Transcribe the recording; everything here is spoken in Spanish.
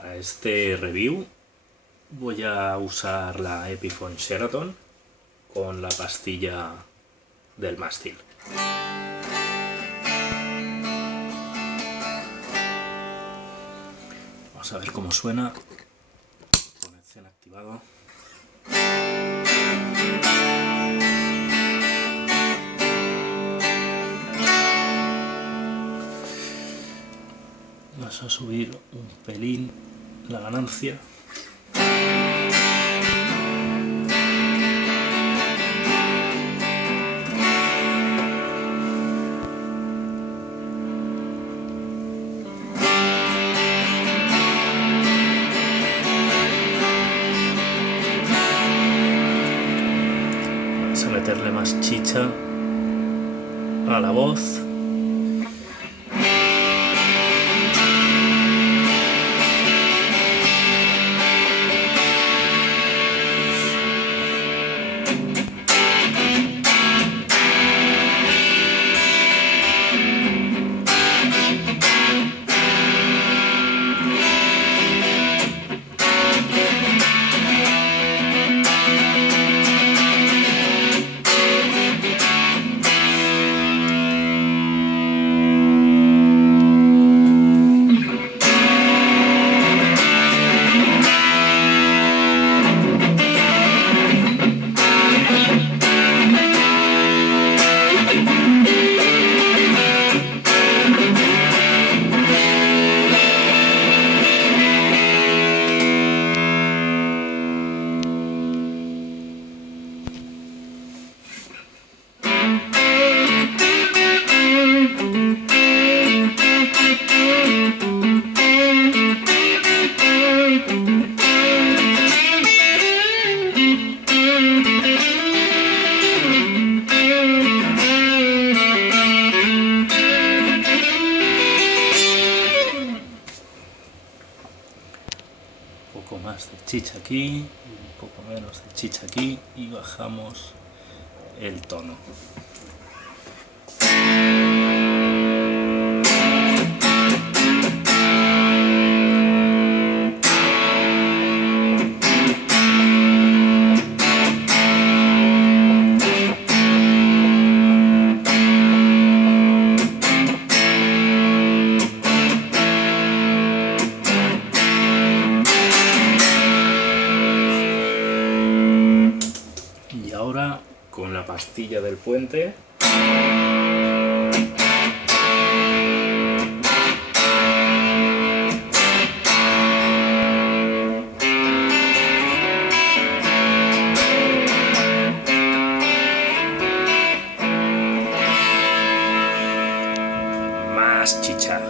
Para este review voy a usar la Epiphone Sheraton con la pastilla del mástil. Vamos a ver cómo suena con el Zen activado. Vamos a subir un pelín la ganancia. Vamos a meterle más chicha a la voz. Un poco más de chicha aquí y un poco menos de chicha aquí y bajamos el tono. Y ahora con la pastilla del puente más chicha.